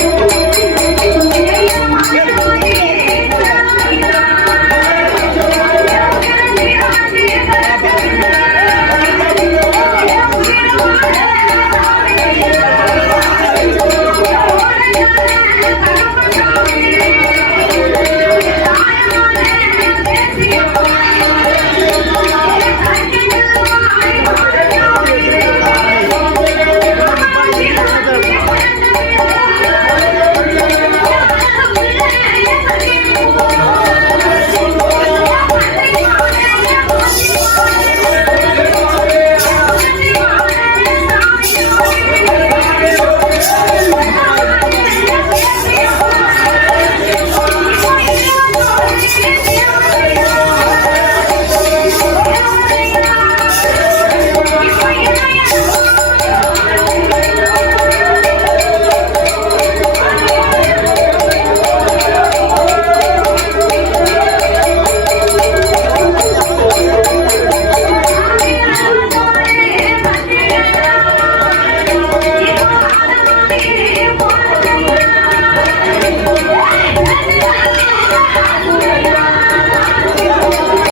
thank you